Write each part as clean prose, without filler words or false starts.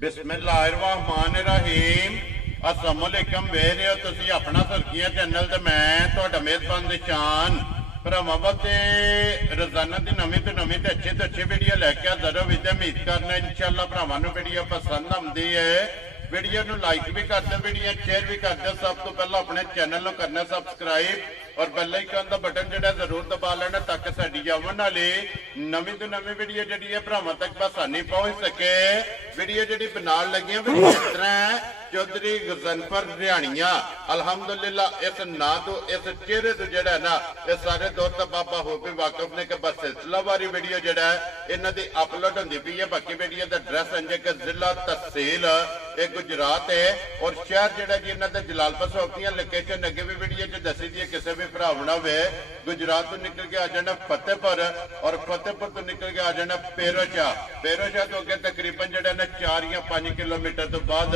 बिस्मिल्लाहिर्रहमानिर्रहीम अस्सलाम वालेकुम वेख रहे हो तुसी अपना सुर्खियां चैनल ते मैं तुहाडा मेजबान निशान भरावां वास्ते रोजाना दी नवीं तो अच्छी वीडियो लैके हाज़र हो। उम्मीद करना इंशाअल्लाह भरावां नूं वीडियो पसंद आउंदी है। वीडियो नूं लाइक भी कर दो, वीडियो शेयर भी कर दो। सब तो पहला अपने चैनल नूं करना सबसक्राइब और बेल आइकन का बटन जो जरूर दबा लेना ताकि साडी आवन वाली नवीं तो नवीं वीडियो जी है भरावां तक बसानी पहुंच सके। वीडियो जी बनाने लगी वीडियो इस तरह चौधरी गजनफर रिहानिया अल्हम्दुलिल्लाह इस ना तो इस चेहरे तो जड़ा ना ये सारे दोस्त बाबा हो भी वाकफ ने कि बस सिलसिलावारी वीडियो जड़ा है इन्हां दी अपलोड होंदी पई है। बाकी वीडियो का एड्रैस अंजे कि जिला तहसील एक गुजरात है और शहर जड़ा जी इन्हां दा जलालपुर सौखियां लोकेशन अगे भी वीडियो च दसी दी है। किसी भी भरा होवे गुजरात तो निकल के आ जाना फतेहपुर और फतेहपुर तो निकल के आ जाना पेरोशाह तो अगे तकरीबन जड़ा ना 4 या 5 किलोमीटर तो बाद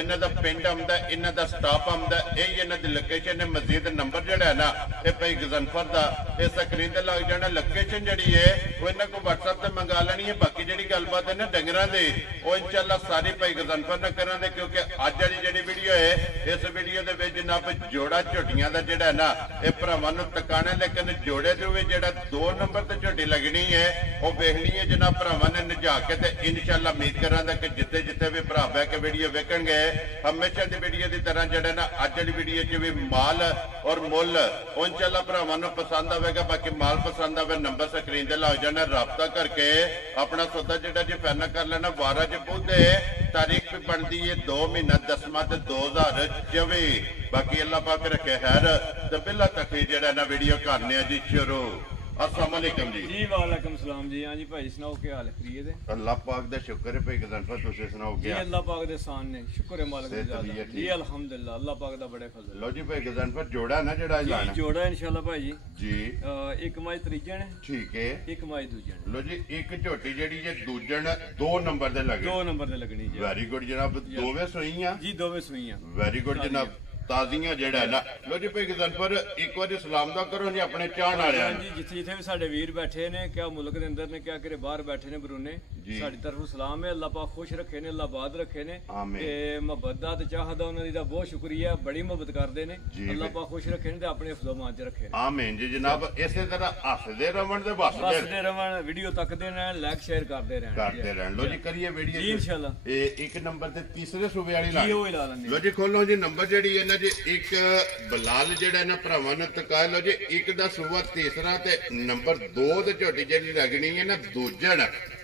इन्हां दा पिंड आउंदा, इन्हां दा स्टाफ आउंदा। यही इन्हां दी लोकेशन है। मस्जिद नंबर जड़ा है ना ये भाई गजनफर दा इस स्क्रीन ते लग जाना। लोकेशन जड़ी है वो इन्हां को WhatsApp ते मंगा लेनी है। बाकी जड़ी गलबात है ना डंगरां दी वो इंशाअल्लाह सारी भाई गजनफर ना करांगे क्योंकि अज वाली जड़ी वीडियो है इस वीडियो दे विच जनाब जोड़ा झोटियां दा जड़ा है ना ये भरावां नूं टकाना लेकिन जोड़े दे विच जड़ा 2 नंबर ते झोटी लगनी है वो वेखनी है जनाब भरावां ने नजा के ते इंशाअल्लाह उम्मीद करांगे कि जिथे जिथे भी भरा बह के वीडियो वेखणगे हमेशा दी वीडियो की तरह जड़ा ना अज वाली वीडियो च भी माल और मुल इंशाअल्लाह भरावां नूं पसंद आवेगा। बाकी माल पसंद आवे नंबर स्क्रीन ते लग जाना, राबता करके अपना सौदा जड़ा जी फाइनल कर लेना। 12 च पहुंचे तारीख भी बनती है 2 महीना 10वां 2024। बाकी अल्लाह पाक रखे खैर तो पहला तक जड़ा ना वीडियो करने जी शुरू। अस्सलाम वालेकुम जी। वालेकुम सलाम जी। हाँ जी भाई सुनाओ क्या हाल है? फ्री है? अल्लाह पाक दा शुक्र है भाई गजनफर तुसी सुनाओ क्या? अल्लाह पाक दे एहसान ने शुक्र है मालिक दा जी अल्हम्दुलिल्लाह अल्लाह पाक दा बड़े फजल। लो जी भाई गजनफर जोड़ा ना जड़ा लाना जोड़ा इंशाअल्लाह भाई जी एक माई त्रीजन है ठीक है एक माई दूजन। लो जी एक झोटी जड़ी जे दूजन 2 नंबर दे लगे 2 नंबर दे लगनी जी। वेरी गुड जनाब दोवें सुईयां जी दोवें सुईयां वेरी गुड जनाब ताजियां जड़ा है ना। लो जी भाई गजनफर एक बार सलाम दा करो जी अपने चाहण वाले जी जिथे जिथे भी साडे वीर बैठे ने क्या मुल्क दे अंदर ने क्या करे बाहर बैठे ने बरूने साडी तरफ सलाम है। अल्लाह पाक खुश रखे ने, अल्लाह आबाद रखे ने ते मोहब्बत दा ते चाहत दा उन्हां दी दा बहुत शुक्रिया। बड़ी मोहब्बत करदे ने, अल्लाह पाक खुश रखे ने ते अपने हिफ्ज़ मान च रखे ने। आमीन जी जनाब। इसे तरह हसदे रवण ते बसदे रवण वीडियो तकदे रहन लाइक शेयर करदे रहन। लो जी करिए वीडियो जी इंशाअल्लाह। एक नंबर ते तीसरे सूबे वाली जी ओही ला लेंगे। लो जी खोलो जी नंबर जड़ी है ना जी एक बलाल जड़ा ना भरावां नूं तका लो जी एक दा सूबा तीसरा ते नंबर 2 ते झोटी जड़ी लगनी है ना दूजन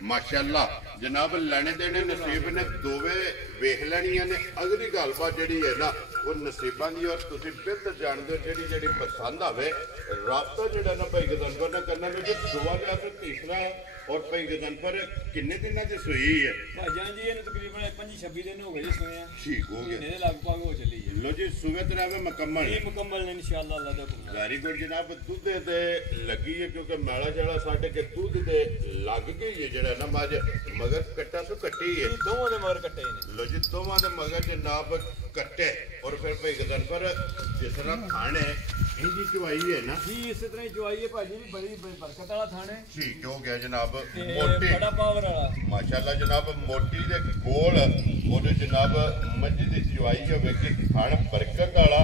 माशाअल्लाह जनाब लेने देने नसीब ने दोवे वेख लेनियां ने। अगली गलबात जड़ी है ना वो नसीबां दी और तुसीं बेहतर जानदे हो जड़ी जड़ी पसंद आवे राबता जड़ा ना भाई गजनफर ना करना लो जी दुआ लिया तो तीसरा और भाई गजनफर किन्ने दिनां दी सूई है? भाईजान जी इन्हें तकरीबन 25-26 दिन हो गए जी सोया ठीक हो गया मेरे लगभग हो चली है। लो जी सुबह तरह मुकम्मल ये मुकम्मल इंशाअल्लाह अल्लाह दा हुक्म। वेरी गुड जनाब दूध दे लगी है क्योंकि मैला जड़ा साडे के दूध दे लग गई है जड़ा ना मज मगर कट्टा सो कट्टी है दोवां दे मगर कट्टे ने। लो जी दोवां दे मगर जनाब कट्टे और फिर भाई गजनफर जिस तरह खाने इनकी चुवाई है ना जी इस तरह चुवाई है भाजी भी बड़ी बरकत वाला थाने ठीक हो गया जनाब मोटी बड़ा पावर वाला माशाअल्लाह जनाब मोटी दे गोल ओदे जनाब मस्जिद दी चुवाई होवे कि खान बरकत वाला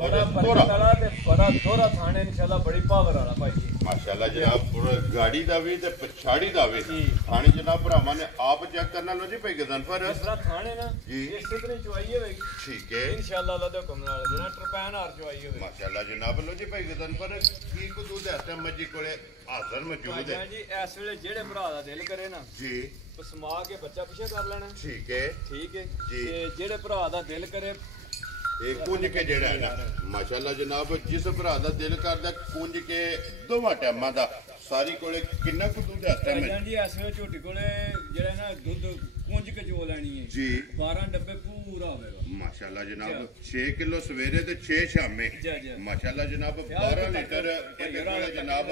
बड़ा बरकत वाला ते बड़ा दोहरा थाने इंशाअल्लाह बड़ी पावर वाला भाई माशाअल्लाह जनाब पूरा गाड़ी दा भी ते पछाड़ी दा भी खानी जनाब भरावां ने आप चेक करना। लो जी भाई गजनफर इस तरह खाने ना जी इस तरह चुवाई होवेगी ठीक है इंशाअल्लाह अल्लाह दे हुक्म नाल जना ट्रपैन हार चुवाई होवे माशाअल्लाह जनाब। लो जी भाई गजनफर की को दूध है मजी कोले हाजिर मौजूद है जी इस वेले जेड़े भरा दा दिल करे ना जी पसमा के बच्चा पीछे कर लेना ठीक है जी ते जेड़े भरा दा दिल करे कुंज के जड़ा है ना माशाअल्लाह जनाब जिस भरा दा दिल करदा कुंज के दोवां टाइमां दा सारी कोले किन्ना कुछ दूध है जी इस वेले झोटी कोले जेड़ा ना दूध कुंज के जो लेनी है जी 12 डब्बे पूरा होवेगा माशाअल्लाह जनाब 6 किलो सवेरे ते 6 शामे माशाअल्लाह जनाब 12 लीटर एक वाला जनाब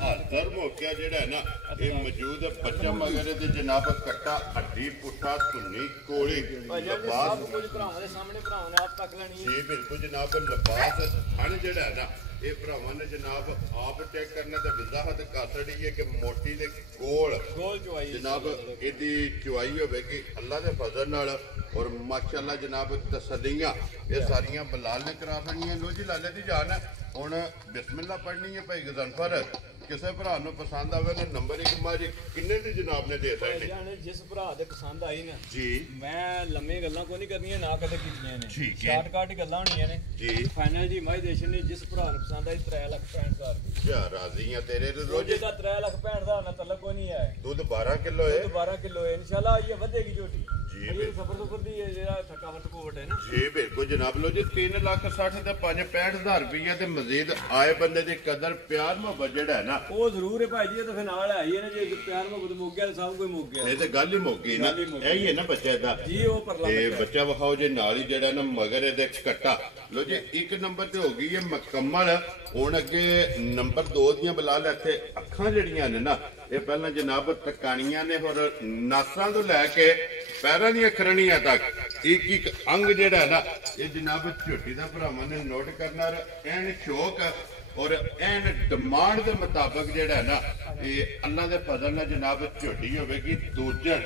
हाजर मौका जेड़ा है ना ये मौजूद है बच्चा मगर ते जनाब कट्टा हड्डी पुट्ठा धुन्नी कोली लिबास कुछ भरावां दे सामने भरावां ने आप तक लेनी है जी बिल्कुल जनाब लिबास खान जेड़ा है ना ਇਹ ਭਰਾਵਾਂ ਨੇ ਜਨਾਬ ਆਪ ਚੈੱਕ ਕਰਨਾ ਤੇ ਵਜ਼ਾਹਤ ਕਰ ਛੜੀ ਹੈ ਕਿ ਮੋਟੀ ਦੇ ਗੋਲ ਚੁਆਈ ਜਨਾਬ ਇਹਦੀ ਚੁਆਈ ਹੋਵੇ ਕਿ ਅੱਲਾ ਦੇ ਫਜ਼ਲ ਨਾਲ ਔਰ ਮਾਸ਼ਾਅੱਲਾ ਜਨਾਬ ਤਸੱਲੀਆਂ ਇਹ ਸਾਰੀਆਂ ਬਲਾਲ ਨੇ ਕਰਾ ਦੇਣੀਆਂ। ਲੋ ਜੀ ਲਾਲੇ ਦੀ ਜਾਨ ਹੁਣ ਬਿਸਮਿਲ੍ਲਾ ਪੜ੍ਹਨੀ ਹੈ ਭਾਈ ਗਜ਼ਨਫਰ। ਕਿਸੇ ਭਰਾ ਨੂੰ ਪਸੰਦ ਆਵੇ ਨਾ ਨੰਬਰ 1 ਮਾਜੀ ਕਿੰਨੇ ਦੀ ਜਨਾਬ ਨੇ ਦੇ ਸਕਦੇ ਜਿਸ ਭਰਾ ਦੇ ਪਸੰਦ ਆਈ ਨਾ ਜੀ। ਮੈਂ ਲੰਮੇ ਗੱਲਾਂ ਕੋਈ ਨਹੀਂ ਕਰਨੀਆਂ ਨਾ ਕਦੇ ਕੀਤੀਆਂ ਨੇ, ਠੀਕ ਹੈ ਸ਼ਾਰਟਕਟ ਗੱਲਾਂ ਹੋਣੀਆਂ ਨੇ ਜੀ। ਫਾਈਨਲ ਦੀ ਮਾਈਦੇਸ਼ਨ ਨੇ ਜਿਸ ਭਰਾ ਨੂੰ ਪਸੰਦ ਆਈ 3,65,000 ਜਾ ਰਾਜ਼ੀ ਆ ਤੇਰੇ ਰੋਜ਼ੇ ਦਾ 3,65,000 ਨਾਲ ਤਲਕ ਕੋਈ ਨਹੀਂ ਹੈ। ਦੁੱਧ 12 ਕਿਲੋ ਹੈ, 12 ਕਿਲੋ ਹੈ ਇਨਸ਼ਾਅੱਲਾ ਇਹ ਵਧੇਗੀ ਝੋਟੀ ਜੀ। ਇਹ ਸਫਰ ਦੀ ਜਿਹੜਾ ਥਕਾਵਟ ਕੋਵਟ ਹੈ ਨਾ ਜੀ ਬਿਲਕੁਲ ਜਨਾਬ। ਲੋ ਜੀ 3,60,000 ਤੇ 5,65,000 ਰੁਪਈਆ ਤੇ ਮਜ਼ੀਦ ਆਏ ਬੰਦੇ ਦੀ ਕਦਰ ਪਿਆਰ ਮੁਹੱਬਤ ਜਿਹੜਾ ਹੈ ਨਾ ਉਹ ਜ਼ਰੂਰ ਹੈ ਭਾਈ ਜੀ। ਇਹ ਤਾਂ ਫਿਰ ਨਾਲ ਹੈ ਹੀ ਹੈ ਨਾ, ਜੇ ਪਿਆਰ ਮੁਹੱਬਤ ਮੁੱਕ ਗਿਆ ਸਭ ਕੁਝ ਮੁੱਕ ਗਿਆ। ਇਹ ਤੇ ਗੱਲ ਹੀ ਮੁੱਕ ਗਈ ਨਾ, ਇਹੀ ਹੈ ਨਾ ਬੱਚਾ ਦਾ ਜੀ। ਉਹ ਪਰਲਾ ਤੇ ਬੱਚਾ ਵਿਖਾਓ ਜੇ ਨਾਲ ਹੀ ਜਿਹੜਾ ਨਾ ਮਗਰ ਇਹਦੇ ਕੱਟਾ। ਲੋ ਜੀ 1 ਨੰਬਰ ਤੇ ਹੋ ਗਈ ਹੈ ਮੁਕੰਮਲ। ਹੁਣ ਅੱਗੇ ਨੰਬਰ 2 ਦੀਆਂ ਬਲਾਲ ਇੱਥੇ ਅੱਖਾਂ ਜਿਹੜੀਆਂ ਨੇ ਨਾ ਇਹ ਪਹਿਲਾਂ ਜਨਾਬ ਟਕਾਣੀਆਂ ਨੇ ਔਰ ਨਾਸਾਂ ਤੋਂ ਲੈ ਕੇ ਪੈਰਾਂ ਦੀਆਂ ਖਰਣੀਆਂ ਤੱਕ ਇੱਕ ਅੰਗ ਜਿਹੜਾ ਨਾ ਇਹ ਜਨਾਬ ਝੋਟੀ ਦਾ ਭਰਾਵਾਂ ਨੇ ਨੋਟ ਕਰਨਾ ਐਨ ਸ਼ੌਕ ਔਰ ਐਨ ਡਿਮਾਂਡ ਦੇ ਮੁਤਾਬਕ ਜਿਹੜਾ ਨਾ ਇਹ ਅੱਲਾ ਦੇ ਫਜ਼ਲ ਨਾਲ ਜਨਾਬ ਝੋਟੀ ਹੋਵੇਗੀ ਦੂਜਣ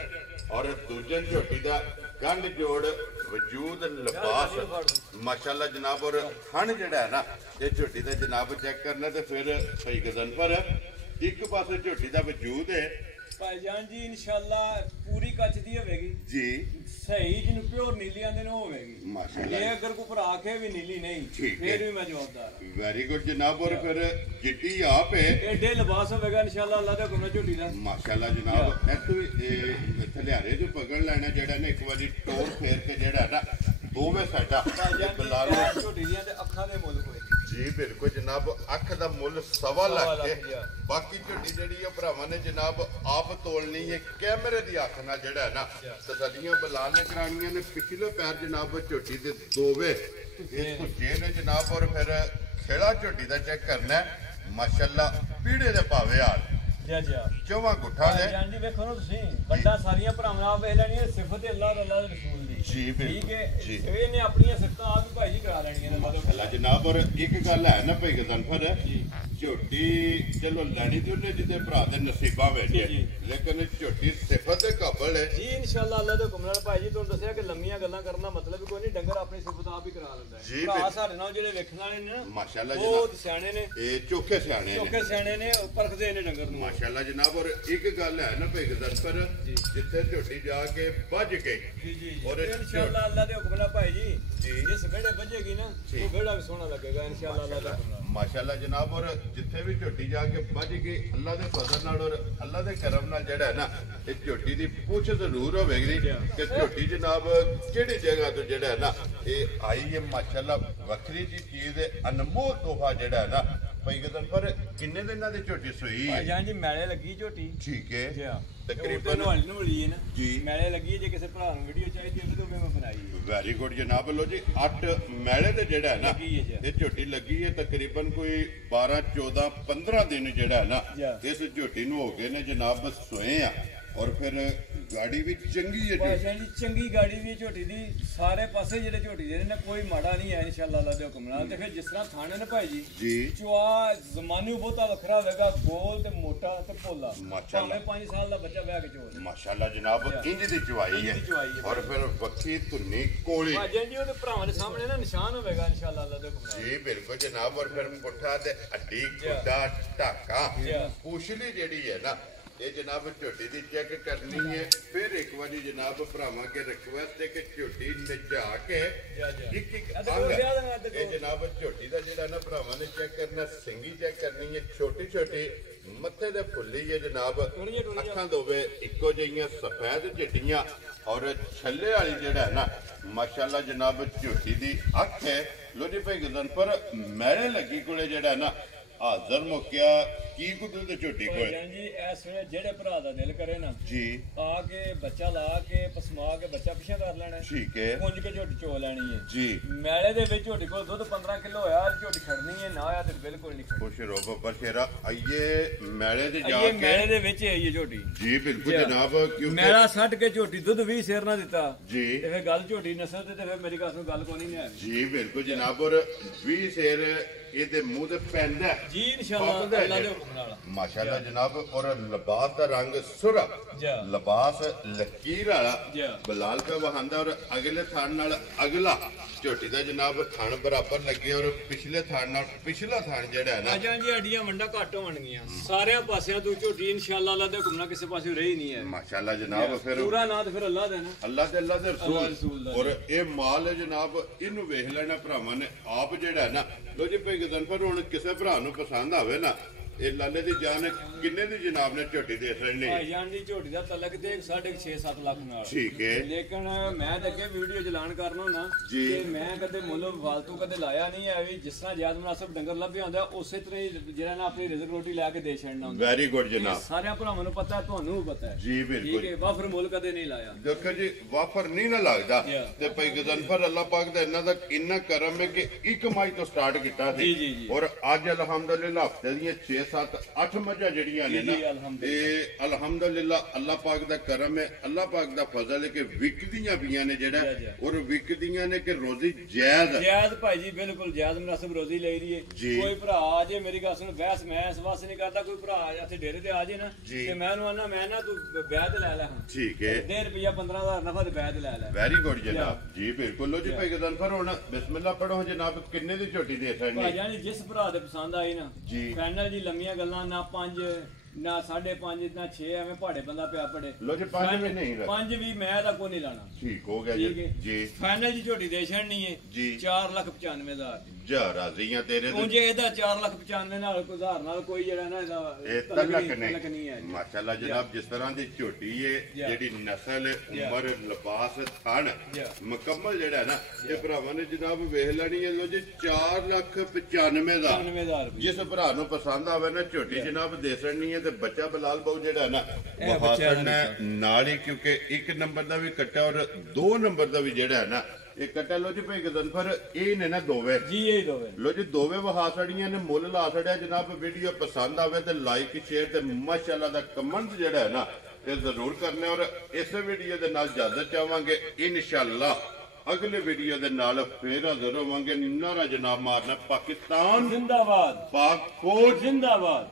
ਔਰ ਦੂਜਣ ਝੋਟੀ ਦਾ ਗੰਢ ਜੋੜ ਵਜੂਦ ਲਿਬਾਸ ਮਾਸ਼ਾਅੱਲਾ ਜਨਾਬ। ਔਰ ਥਣ ਜਿਹੜਾ ਹੈ ਨਾ ਇਹ ਝੋਟੀ ਦਾ ਜਨਾਬ ਚੈੱਕ ਕਰਨਾ ਤੇ ਫਿਰ ਸਹੀ ਗਜ਼ਨਫਰ ਇੱਕ ਪਾਸੇ ਝੋਟੀ ਦਾ ਵਜੂਦ ਹੈ ਭਾਈਜਾਨ ਜੀ ਇਨਸ਼ਾਅੱਲਾ ਪੂਰੀ ਕੱਚ ਦੀ ਹੋਵੇਗੀ ਜੀ। ਸਹੀ ਜਿਹਨੂੰ ਪਿਓਰ ਨੀਲੀ ਆਂਦੇ ਨੇ ਉਹ ਹੋਵੇਗੀ ਮਾਸ਼ਾਅੱਲਾ। ਜੇ ਅਗਰ ਕੋਈ ਭਰਾ ਕੇ ਵੀ ਨੀਲੀ ਨਹੀਂ ਫਿਰ ਵੀ ਮੈਂ ਜਵਾਬਦਾਰ। ਵੈਰੀ ਗੁੱਡ ਜਨਾਬ। ਔਰ ਫਿਰ ਜਿੱਟੀ ਆਪ ਹੈ ਏਡੇ ਲਿਬਾਸ ਹੋਵੇਗਾ ਇਨਸ਼ਾਅੱਲਾ ਅੱਲਾ ਦਾ ਹੁਕਮ ਝੋਟੀ ਦਾ ਮਾਸ਼ਾਅੱਲਾ ਜਨਾਬ। ਇੱਥੇ ਵੀ ਥਲਿਆਰੇ ਜੋ ਪਕੜ ਲੈਣਾ ਜਿਹੜਾ ਨਾ ਇੱਕ ਵਾਰੀ ਟੋਰ ਫੇਰ ਕੇ ਜਿਹੜਾ ਨਾ ਦੋਵੇਂ ਸਾਡਾ ਬਲਾਲ ਝੋਟੀ ਦੀਆਂ ਤੇ ਅੱਖਾਂ ਦੇ ਮੁੱਲ ਹੋਏ ਜੀ। ਬਿਲਕੁਲ ਜਨਾਬ। ਅੱਖ ਦਾ ਮੁੱਲ 1.25 ਲੱਖ ਹੈ। ਬਾਕੀ ਝੋਟੀ ਜਿਹੜੀ ਆ ਭਰਾਵਾਂ ਨੇ ਜਨਾਬ ਆਪ ਤੋਲਣੀ ਹੈ ਕੈਮਰੇ ਦੀ ਅੱਖ ਨਾਲ ਜਿਹੜਾ ਨਾ ਤਸੱਲੀਆਂ ਬਲਾਲ ਨੇ ਕਰਾਉਣੀਆਂ ਨੇ। ਪਿਛਲੇ ਪੈਰ ਜਨਾਬ ਝੋਟੀ ਦੇ ਦੋਵੇਂ ਇਹ ਪੁੱਜੇ ਨੇ ਜਨਾਬ। ਔਰ ਫਿਰ ਖੇੜਾ ਝੋਟੀ ਦਾ ਚੈੱਕ ਕਰਨਾ ਮਾਸ਼ਾਅੱਲਾ ਪੀੜੇ ਦੇ ਭਾਵੇਂ ਹਾਲ ਚੌਵਾਂ ਗੁੱਠਾਂ ਦੇ। ਹਾਂਜੀ ਵੇਖੋ ਨਾ ਤੁਸੀਂ ਵੱਡਾ ਸਾਰੀਆਂ ਭਰਾਵਾਂ ਆਪ ਵੇਖ ਲੈਣੀਆਂ ਸਿਫਤ ਅੱਲਾਹ ਅੱਲਾਹ ਦੇ ਰਸੂਲ ਦੀ ਜੀ। ਠੀਕ ਹੈ ਜੀ। ਇਹਨੇ ਆਪਣੀਆਂ ਸਿਫਤਾਂ ਆਪ ਹੀ ਭਾਈ ਜੀ ਕਰਾ ਲੈਣੀਆਂ ਨੇ ਅੱਲਾ ਜਨਾਬ। ਔਰ ਇੱਕ ਗੱਲ ਹੈ ਨਾ ਭਾਈ ਗਜ਼ਨਫਰ ਝੋਟੀ ਚਲੋ ਲੈਣੀ ਤੇ ਉਹਨੇ ਜਿਹਦੇ ਭਰਾ ਦੇ ਨਸੀਬਾਂ ਵਿੱਚ ਲੇਕਿਨ ਝੋਟੀ ਸਿਫਤ ਦੇ ਕਾਬਲ ਹੈ ਜੀ ਇਨਸ਼ਾਅੱਲਾ ਅੱਲਾਹ ਦੇ ਹੁਕਮ ਨਾਲ। ਭਾਈ ਜੀ ਤੁਹਾਨੂੰ ਦੱਸਿਆ ਕਿ ਲੰਮੀਆਂ ਗੱਲਾਂ ਕਰਨ ਦਾ ਮਤਲਬ ਕੋਈ ਨਹੀਂ, ਡੰਗਰ ਆਪਣੀ ਸਿਫਤ ਆਪ ਹੀ ਕਰਾ ਲੈਂਦਾ ਹੈ। ਭਰਾ ਸਾਡੇ ਨਾਲ ਜਿਹੜੇ ਵੇਖਣ ਵਾਲੇ ਨੇ ਨਾ ਮਾਸ਼ਾਅੱਲਾ ਬਹੁਤ ਸਿਆਣੇ ਨੇ, ਇਹ ਚੋਖੇ ਸਿਆਣੇ ਨੇ, ਚੋਖੇ ਸਿਆਣੇ ਨੇ, ਪਰਖਦੇ ਨੇ ਡੰਗਰ ਨੂੰ ਮਾਸ਼ਾਅੱਲਾ ਜਨਾਬ। ਔਰ ਇੱਕ ਗੱਲ ਹੈ ਨਾ ਭਾਈ ਗਜ਼ਨਫਰ ਜਿੱਥੇ ਝੋਟੀ ਜਾ ਕੇ ਵੱਜ ਗਈ ਜੀ ਔਰ ਇਨਸ਼ਾਅੱਲਾ ਅੱਲਾਹ ਦੇ ਹੁਕਮ ਨਾਲ ਭਾਈ ਜੀ ਜਿਸ ਵਿਹੜੇ ਵੱਜੇਗੀ ਨਾ ਉਹ ਵਿਹੜਾ ਵੀ ਸੋਹਣਾ ਲੱਗੇਗਾ ਇਨਸ਼ਾਅੱਲਾ ਅੱਲਾਹ ਦਾ ਹੁਕਮ ਨਾਲ ਮਾਸ਼ਾਅੱਲਾ ਜਨਾਬ। ਔਰ ਜਿੱਥੇ ਵੀ ਝੋਟੀ ਜਾ ਕੇ ਵੱਜ ਗਈ ਅੱਲਾ ਦੇ ਫਜ਼ਲ ਨਾਲ ਔਰ ਅੱਲਾ ਦੇ ਕਰਮ ਨਾਲ ਜਿਹੜਾ ਹੈ ਨਾ ਇਹ ਝੋਟੀ ਦੀ ਪੁੱਛ ਜ਼ਰੂਰ ਹੋਵੇਗੀ ਕਿ ਝੋਟੀ ਜਨਾਬ ਕਿਹੜੀ ਜਗ੍ਹਾ ਤੋਂ ਜਿਹੜਾ ਹੈ ਨਾ ਇਹ ਆਈ ਹੈ ਮਾਸ਼ਾਅੱਲਾ ਵੱਖਰੀ ਜੀ ਚੀਜ਼ ਹੈ ਅਨਮੋਲ ਤੋਹਫਾ ਜਿਹੜਾ ਹੈ ਨਾ ਭਾਈ ਗਜ਼ਨਫਰ। ਕਿੰਨੇ ਦਿਨਾਂ ਦੀ ਝੋਟੀ ਸੂਈ ਹੈ ਭਾਈਜਾਨ ਜੀ? ਮੈਲੇ ਲੱਗੀ ਝੋਟੀ ਠੀਕ ਹੈ ਜੀ। ਤਕਰੀਬਨ ਨਵਾਲੀ ਹੈ ਨਾ ਜੀ। ਮੈਲੇ ਲੱਗੀ ਜੇ ਕਿਸੇ ਭਰਾ ਨੂੰ ਵੀਡੀਓ ਚਾਹੀਦੀ ਹੈ ਤਾਂ ਮੈਂ ਬਣਾਈ ਹੈ। ਵੈਰੀ ਗੁੱਡ ਜਨਾਬ। ਲੋ ਜੀ 8 ਮੈਲੇ ਤੇ ਜਿਹੜਾ ਹੈ ਨਾ ਇਹ ਝੋਟੀ ਲੱਗੀ ਹੈ ਤਕਰੀਬਨ ਕੋਈ 12 14 15 ਦਿਨ ਜਿਹੜਾ ਹੈ ਨਾ ਇਸ ਝੋਟੀ ਨੂੰ ਹੋ ਗਏ ਨੇ ਜਨਾਬ ਸੋਏ ਆ। ਔਰ ਫਿਰ ਗਾੜੀ ਵੀ ਚੰਗੀ ਹੈ ਭਾਈਜਾਨ ਜੀ, ਚੰਗੀ ਗਾੜੀ ਵੀ ਝੋਟੀ ਦੀ ਸਾਰੇ ਪਾਸੇ ਜਿਹੜੇ ਝੋਟੀ ਦੇ ਨੇ ਕੋਈ ਮਾੜਾ ਨਹੀਂ ਹੈ ਇਨਸ਼ਾਅੱਲਾ ਅੱਲਾਹ ਦੇ ਹੁਕਮ ਨਾਲ। ਤੇ ਫਿਰ ਜਿਸ ਤਰ੍ਹਾਂ ਥਾਣੇ ਨੇ ਭਾਈ ਜੀ ਚੁਆ ਜ਼ਮਾਨੂ ਬਹੁਤਾ ਵੱਖਰਾ ਹੋਵੇਗਾ, ਗੋਲ ਤੇ ਮੋਟਾ ਤੇ ਭੋਲਾ ਭਾਵੇਂ 5 ਸਾਲ ਦਾ ਬੱਚਾ ਵਿਆਹ ਕੇ ਚੋਲ ਮਾਸ਼ਾਅੱਲਾ ਜਨਾਬ ਇੰਜ ਦੀ ਚੁਆਈ ਹੈ। ਔਰ ਫਿਰ ਵੱਖੀ ਧੁੰਨੀ ਕੋਲੀ ਭਾਈਜਾਨ ਜੀ ਉਹਦੇ ਭਰਾਵਾਂ ਦੇ ਸਾਹਮਣੇ ਨਾ ਨਿਸ਼ਾਨ ਹੋਵੇਗਾ ਇਨਸ਼ਾਅੱਲਾ ਅੱਲਾਹ ਦੇ ਹੁਕਮ ਨਾਲ ਜੀ। ਬਿਲਕੁਲ ਜਨਾਬ। ਔਰ ਫਿਰ ਪੁੱਠਾ ਤੇ ਅੱਡੀ ਖੁੱਡਾ ਢਾਕਾ ਪੁਛਲੀ ਜਿਹੜੀ ਹੈ ਨਾ ਇਹ ਜਨਾਬ ਝੋਟੀ ਦੀ ਚੈੱਕ ਕਰਨੀ ਹੈ। ਫਿਰ ਇੱਕ ਵਾਰੀ ਜਨਾਬ ਭਰਾਵਾਂ ਕੇ ਰਿਕਵੈਸਟ ਹੈ ਕਿ ਝੋਟੀ ਨਜਾ ਕੇ ਇੱਕ ਅੰਗ ਇਹ ਜਨਾਬ ਝੋਟੀ ਦਾ ਜਿਹੜਾ ਨਾ ਭਰਾਵਾਂ ਨੇ ਚੈੱਕ ਕਰਨਾ ਸਿੰਗੀ ਚੈੱਕ ਕਰਨੀ ਹੈ ਛੋਟੀ ਛੋਟੀ ਮੱਥੇ ਦੇ ਫੁੱਲੀ ਹੈ ਜਨਾਬ। ਅੱਖਾਂ ਦੋਵੇਂ ਇੱਕੋ ਜਿਹੀਆਂ ਸਫੈਦ ਚਿੱਟੀਆਂ ਔਰ ਛੱਲੇ ਵਾਲੀ ਜਿਹੜਾ ਹੈ ਨਾ ਮਾਸ਼ਾਅੱਲਾ ਜਨਾਬ ਝੋਟੀ ਦੀ ਅੱਖ ਹੈ। ਲੋ ਜੀ ਭਾਈ ਗਜ਼ਨਫਰ ਮੈਲੇ ਲੱਗੀ ਕੋਲੇ ਜਿਹੜਾ ਨਾ ਹਾਜ਼ਰ ਮੁੱਕਿਆ ਕੀ ਕੁੱਦੂ ਤੇ ਝੋਟੀ ਕੋਲ ਜੀ ਇਸ ਵੇਲੇ ਜਿਹੜੇ ਭਰਾ ਦਾ ਦਿਲ ਕਰੇ ਨਾ ਜੀ ਆ ਕੇ ਬੱਚਾ ਲਾ ਕੇ ਪਸਮਾ ਕੇ ਬੱਚਾ ਪਿੱਛੇ ਕਰ ਲੈਣਾ ਠੀਕ ਹੈ ਪੁੰਜ ਕੇ ਝੋਟੀ ਚੋ ਲੈਣੀ ਹੈ ਜੀ। ਮੈਲੇ ਦੇ ਵਿੱਚ ਝੋਟੀ ਕੋਲ ਦੁੱਧ 15 ਕਿਲੋ ਹੋਇਆ ਝੋਟੀ ਖੜਨੀ ਹੈ ਨਾ ਆਇਆ ਤੇ ਬਿਲਕੁਲ ਨਹੀਂ ਖੁਸ਼ ਰੋ ਬੱਬਰ ਸ਼ੇਰਾ ਆਈਏ ਮੈਲੇ ਤੇ ਜਾ ਕੇ ਕੇ ਮੈਲੇ ਦੇ ਵਿੱਚ ਆਈਏ ਝੋਟੀ ਜੀ। ਬਿਲਕੁਲ ਜਨਾਬ। ਕਿਉਂਕਿ ਮੈਲਾ ਛੱਡ ਕੇ ਝੋਟੀ ਦੁੱਧ 20 ਸ਼ੇਰ ਨਾ ਦਿੱਤਾ ਜੀ ਤੇ ਫਿਰ ਗੱਲ ਝੋਟੀ ਨਸਲ ਤੇ ਫਿਰ ਮੇਰੀ ਗੱਲ ਕੋਈ ਨਹੀਂ ਹੈ ਜੀ। ਬਿਲਕੁਲ ਜਨਾਬ। ਔਰ 20 ਸ਼ੇਰ ਇਹਦੇ ਮੂੰਹ ਤੇ ਪੈਂਦਾ ਹੈ। ਜੀ इंशाल्लाह अल्लाह दे हुक्म नाल माशाल्लाह जनाब। और लिबास का रंग सुरा, लिबास लकीर वाला बलाल का वहांदा। और अगले थान नाल अगला झोटी का जनाब थान बराबर लगे और पिछले थान नाल पिछला थान जेड़ा है ना अजां जी हड्डियां वंडा घट होणगियां सारे पासियां तू झोटी इंशाल्लाह अल्लाह दे हुक्म नाल किसी पासे रही नहीं है माशाल्लाह जनाब। फिर पूरा नाम फिर अल्लाह दे ना अल्लाह दे रसूल। और ये माल है जनाब, इनू वेख लेना भरावां ने आप जेड़ा है ना। लो जी भाई गजनफर हुण किसी भरा नूं पसंद आवे ना, ये लाले दी जान किन्ने दी जनाब ने झोटी दे छड़नी भाई जान दी झोटी दा तलक ते 6.5-7 लाख नाल। ठीक है, लेकिन मैं ते अगे वीडियो चलान करना ना जी ते मैं कदे मुੱਲ फालतू कदे लाया नहीं है। भी जिस तरह जायद मुनासिब डंगर ਲੱਭਿਆ ਹੁੰਦਾ ਉਸੇ ਤਰ੍ਹਾਂ ਹੀ ਜਿਹੜਾ ਨਾ ਆਪਣੀ ਰਿਜ਼ਕ ਰੋਟੀ ਲੈ ਕੇ ਦੇ ਛੱਡਣਾ ਹੁੰਦਾ। वेरी गुड जनाब। ਸਾਰਿਆਂ ਭਰਾਵਾਂ ਨੂੰ ਪਤਾ ਹੈ, ਤੁਹਾਨੂੰ ਵੀ ਪਤਾ ਹੈ जी बिल्कुल। ਠੀਕ ਹੈ। ਵਾਫਰ ਮੁੱਲ ਕਦੇ ਨਹੀਂ ਲਾਇਆ। देखो जी वाफर नहीं ना लगता ते भाई गजनफर अल्लाह पाक दा इन्ना करम है कि 1 मई तो स्टार्ट किया जी जी जी। और अज अलहमदुलिल्लाह हफ्ते दी 6-7-8 मजा जड़ियां ने ना ਇਹ ਅਲਹਮਦੁਲਿल्लाह अल्लाह पाक दा करम है, अल्लाह पाक दा फजल है कि विकदियां पियां ने जेड़ा। और विकदियां ने कि रोजी जायज भाई जी बिल्कुल जायज मुनासिब रोजी ले रही है। कोई भरा आ जे मेरी गल सुन, बहस मैं इस वास्ते नहीं करता। कोई भरा इत्थे डेरे ते आ जे ना ते मैं उन्होंने आना मैं ना तू बैद ले ले। ठीक है, ₹1.5 15,000 नफा ते बैद ले ले। वेरी गुड जनाब जी बिल्कुल। लो जी भाई गजनफर हुण बिस्मिल्लाह पढ़ो जनाब, किन्ने दी झोटी दे छड़नी भाई जान जिस भरा दे पसंद आई ना जी। फाइनल जी लम्मियां गल्लां ना 5 ना 5.5 ना 6 ਐਵੇਂ ਭਾੜੇ ਬੰਦਾ ਪਿਆ ਪੜੇ। लो जी 5 भी नहीं 5 ਵੀ ਮੈਂ ਤਾਂ ਕੋਈ ਨਹੀਂ ਲਾਣਾ। ठीक हो गया ठीक है जी। फाइनल जी झोटी ਦੇ ਛੜਨੀ ਹੈ जी 4,95,000 जा राजियां तेरे ते ਉਂਝ ਇਹਦਾ 4,95,000 ਨਾਲ ਕੋਈ ਹਜ਼ਾਰ ਨਾਲ ਕੋਈ ਜਿਹੜਾ ਨਾ ਇਹਦਾ तलक ਤਲਕ नहीं ਹੈ। माशाल्लाह जनाब। जिस तरह दी झोटी है जेडी नस्ल उम्र लिबास थान मुकम्मल जेड़ा है ना, ये भरावां ने जनाब वेख लेनी है। लो जी 4,95,000 95,000 जिस भरा नूं पसंद आवे ना झोटी जनाब दे छड़नी है। ते बच्चा बलाल बहु जेड़ा है ना वहा छड़ना नाल ही, क्योंकि 1 नंबर दा भी कट्टा और 2 नंबर दा भी जेड़ा है ना ये कट्टा। लो जी भाई गजनफर ये ने ना दोवे जी यही दोवे। लो जी दोवे वहा छड़ियां ने, मुੱਲ ला छड़िया जनाब। वीडियो पसंद आवे ते लाइक शेयर ते माशाल्लाह दा कमेंट जेड़ा है ना ये जरूर करने। और इस वीडियो दे नाल इजाजत चाहांगे इंशाअल्लाह। अगले वीडियो दे नाल फिर हाजिर होवांगे। नारा जनाब मारना पाकिस्तान जिंदाबाद, पाक फौज जिंदाबाद।